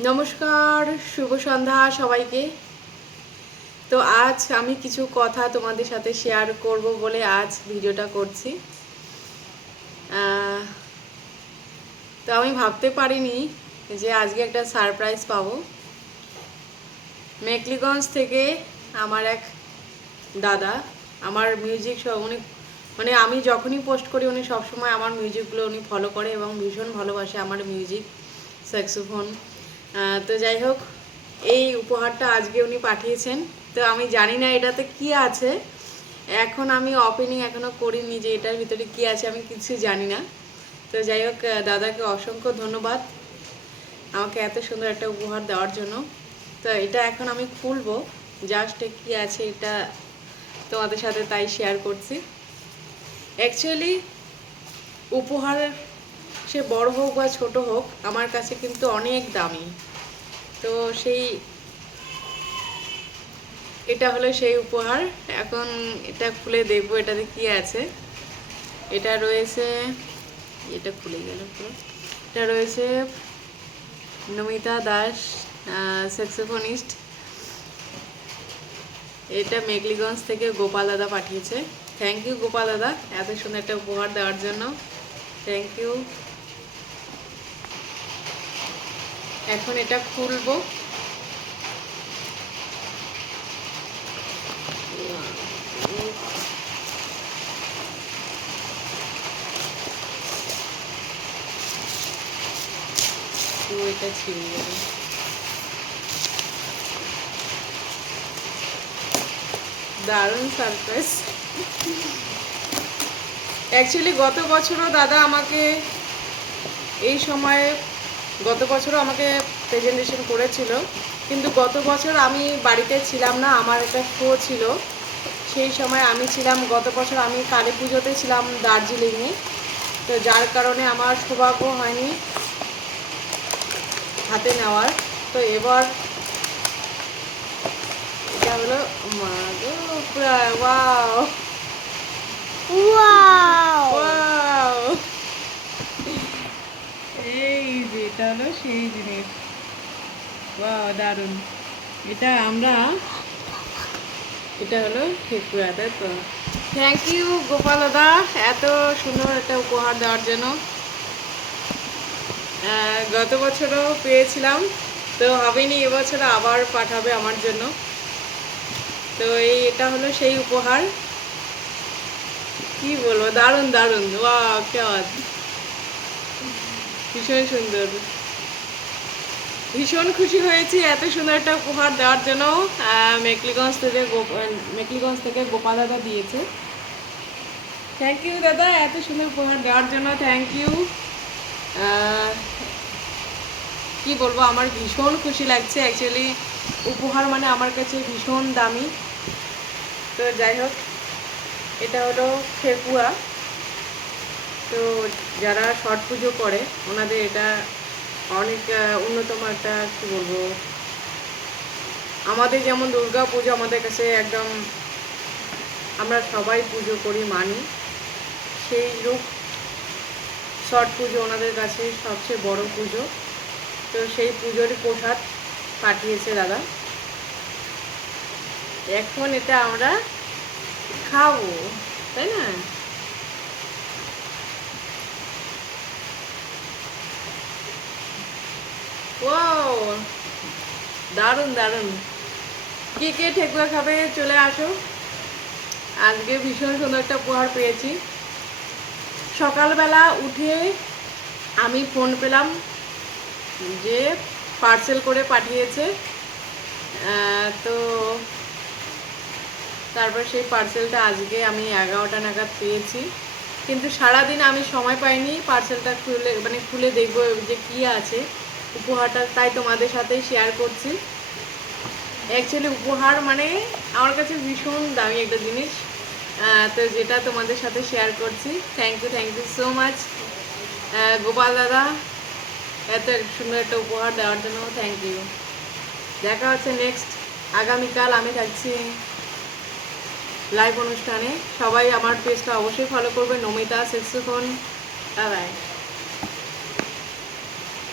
নমস্কার, শুভ সন্ধ্যা সবাইকে। তো আজ আমি কিছু কথা তোমাদের সাথে শেয়ার করব বলে আজ ভিডিওটা করছি। তো আমি ভাবতে পারিনি যে আজকে একটা সারপ্রাইজ পাবো। মেকলিগঞ্জ থেকে আমার এক দাদা আমার মিউজিক উনি মানে আমি যখনই পোস্ট করি উনি সবসময় আমার মিউজিকগুলো উনি ফলো করে এবং ভীষণ ভালোবাসে আমার মিউজিক স্যাক্সোফোন। তো যাই হোক, এই উপহারটা আজকে উনি পাঠিয়েছেন। তো আমি জানি না এটাতে কি আছে, এখন আমি ওপেনিং এখনও করিনি যে এটার ভিতরে কি আছে, আমি কিছু জানি না। তো যাই হোক, দাদাকে অসংখ্য ধন্যবাদ আমাকে এত সুন্দর একটা উপহার দেওয়ার জন্য। তো এটা এখন আমি খুলবো, জাস্ট কি আছে এটা তোমাদের সাথে তাই শেয়ার করছি। অ্যাকচুয়ালি উপহার সে বড় হোক বা ছোট হোক আমার কাছে কিন্তু অনেক দামি। তো এটা হলো সেই উপহার। এখন এটা খুলে দেখবো এটাতে কি আছে। এটা রয়েছে, এটা খুলে গেল পুরো। এটা রয়েছে নমিতা দাস, স্যাক্সোফোনিস্ট। এটা মেঘলিগঞ্জ থেকে গোপাল দাদা পাঠিয়েছে। থ্যাংক ইউ গোপাল দাদা এত সুন্দর একটা উপহার দেওয়ার জন্য, থ্যাংক ইউ। এখন এটা খুলবো। এটা ছিঁড়ে যাবে। দারুণ সারপ্রাইজ। অ্যাকচুয়ালি গত বছরও দাদা আমাকে এই সময়ে আমাকে প্রেজেন্টেশন করেছিল, কিন্তু গত বছর আমি বাড়িতে ছিলাম না, আমার একটা শো ছিল, সেই সময় আমি ছিলাম। গত বছর আমি কালী পুজোতে ছিলাম দার্জিলিংয়ে, তো যার কারণে আমার সৌভাগ্য হয়নি হাতে নেওয়ার। তো এবার এটা হলো ওয়াও ওয়াও, এই যে এটা হলো সেই জিনিস। ওয়াও দারুণ। এটা হলো ঠেকুয়া, তাই তো। থ্যাংক ইউ গোপাল দাদা এত সুন্দর একটা উপহার দেওয়ার জন্য। গত বছরও পেয়েছিলাম, তো হবেনি, এবছর আবার পাঠাবে আমার জন্য। তো এটা হলো সেই উপহার। কি বলবো, দারুণ দারুণ, ওয়াও কেমন, ভীষণ সুন্দর। ভীষণ খুশি হয়েছি এত সুন্দর একটা উপহার দেওয়ার জন্য। মেকলিগঞ্জ থেকে গোপাল দাদা দিয়েছে। থ্যাংক ইউ দাদা এত সুন্দর উপহার দেওয়ার জন্য, থ্যাংক ইউ। কি বলবো, আমার ভীষণ খুশি লাগছে। অ্যাকচুয়ালি উপহার মানে আমার কাছে ভীষণ দামি। তো যাই হোক, এটা হলো ঠেকুয়া। তো যারা ছট পুজো করে ওনাদের এটা অনেক অন্যতম একটা, কি বলবো, আমাদের যেমন দুর্গা পুজো আমাদের কাছে একদম, আমরা সবাই পুজো করি মানি, সেই রূপ ছট পুজো ওনাদের কাছে সবচেয়ে বড় পুজো। তো সেই পুজোরই প্রসাদ পাঠিয়েছে দাদা। এখন এটা আমরা খাবো, তাই না? ওয়াও দারুণ দারুণ। কে কে ঠেকুয়া খাবে চলে আসো, আজকে ভীষণ সুন্দর একটা উপহার পেয়েছি। সকালবেলা উঠে আমি ফোন পেলাম যে পার্সেল করে পাঠিয়েছে। তো তারপর সেই পার্সেলটা আজকে আমি 11টা নাগাদ পেয়েছি, কিন্তু সারাদিন আমি সময় পাইনি পার্সেলটা খুলে দেখবো যে কী আছে উপহারটা, তাই তোমাদের সাথে শেয়ার করছি। অ্যাকচুয়ালি উপহার মানে আমার কাছে ভীষণ দামি একটা জিনিস, তো যেটা তোমাদের সাথে শেয়ার করছি। Thank you so much Gopal দাদা এত সুন্দর একটা উপহার দেওয়ার জন্য, থ্যাংক ইউ। দেখা হচ্ছে নেক্সট আগামীকাল, আমি থাকছি লাইভ অনুষ্ঠানে। সবাই আমার পেজটা অবশ্যই ফলো করবে, নমিতা স্যাক্সোফোন। Bye bye.